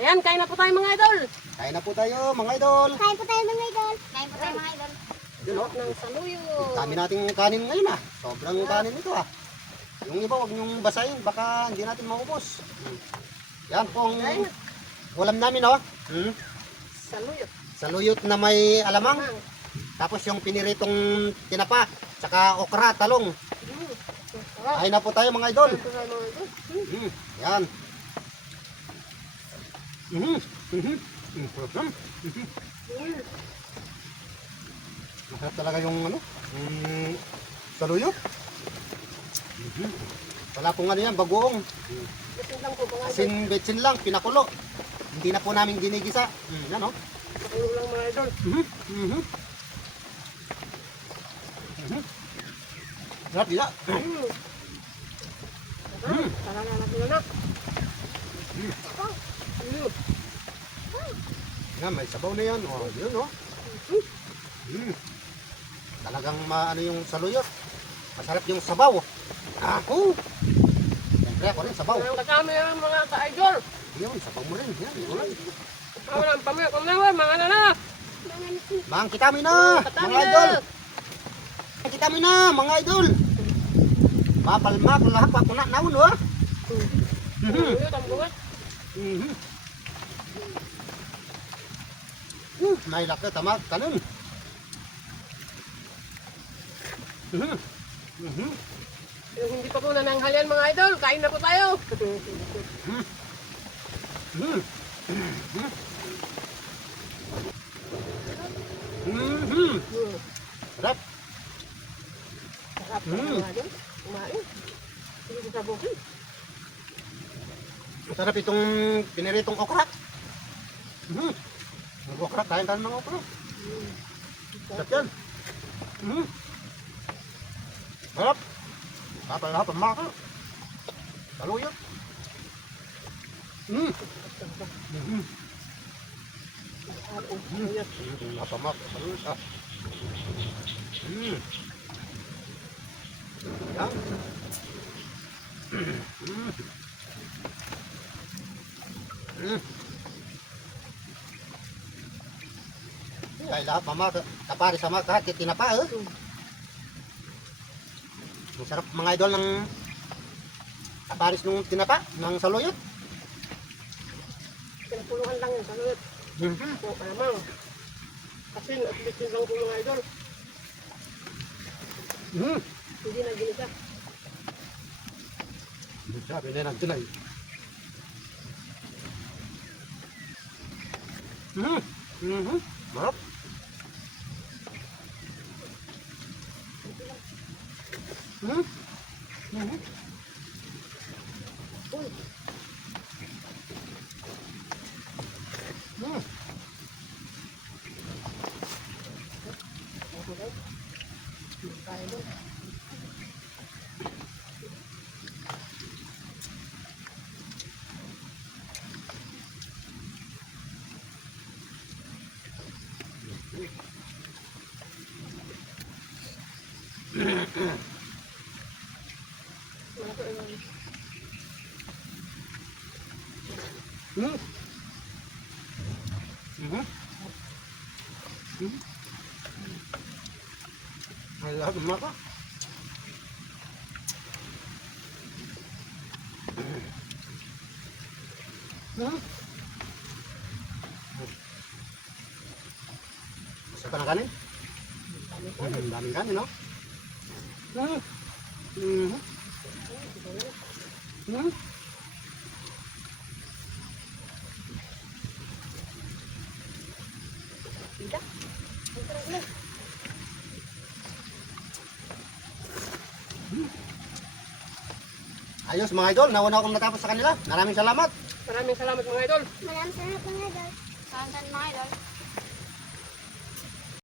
Ayan, kain na po tayo mga idol. Kain na po tayo mga idol. Kain po tayo mga idol. Kain po tayo mga idol. Yun o. Ng saluyo. Dami nating kanin ngayon ah. Sobrang kanin ito ah. Yung iba wag niyong basahin. Baka hindi natin maubos. Hmm. Yan pong ulam namin oh. Hmm. Saluyo. Saluyot na may alamang. Mang. Tapos yung piniritong tinapa. Tsaka okra, talong. Mm. Kain na po tayo mga idol. Kain po tayo mga idol. Mm. Hmm. Yan. Mhm. Mhm. Mhm. Mm. Masarap talaga yung ano, yung saluyot. Mhm. Wala pong ano yan, bagoong. Gusto lang po mga. Asin betsin lang, pinakulo. Hindi na po namin ginigisa. Mm, yan o. Pakulo lang mga idol. Mhm. Mhm. Mhm. Sarap dila. Mm. Mm. Tara na natin na. Mm. Mm. Yan, may sabaw na yan. O, yun o. Mm. Talagang maano yung saluyot. Masarap yung sabaw. Ako. Siyempre ako rin, sabaw. Ang kasama yung mga ka-idol. Yun, sabaw mo rin. Yan, yun. Ang walang pamilya kong nawa, mga nana. Mang kita mo na, mga idol. Mang kita mo na, mga idol. Mapalmak lahat pa kuna naun oh. Mhm. Saluyo, tambuhat. Mhm. Uh, may laki tamak kanun. Mhm. Mhm. Yung hindi pa po nananghalian mga idol, kain na po tayo. Mhm. Mhm. Mm. Sarap. Sarap Mm. Kumain. Hindi ko sabukin. Masarap itong piniritong okra. Mhm. Ang okra, kain tayo ng okra. Sarap yan. Mhm. Sarap. Kapal lahat ang maka. Mhm. Lahat ang maka. Saluyot ah. Mhm. Yan. Mhm. Mhm. Ay, lahat mama, tapari sama kahit tinapa eh. Ang sarap mga idol ng taparis nung tinapa, ng saluyot. Pinapuluhan lang yun, saluyot. Mhm. Po, malamang. Asin at bitin lang po mga idol. Mhm. Hindi na ginisa. Sabi na nagtulay. Mhm. Mhm. Marap. Uy, Mhm. tayo doon. Mhm. Mhm. Ay, lahat ng maka. Mhm. Gusto ka ng kanin? Mhm, daming kanin, no? Mhm. Mhm. Mhm. Tidak. Na. Ayos mga idol, nauna akong natapos sa kanila. Maraming salamat. Maraming salamat mga idol. Maraming salamat mga idol. Salamat mga idol.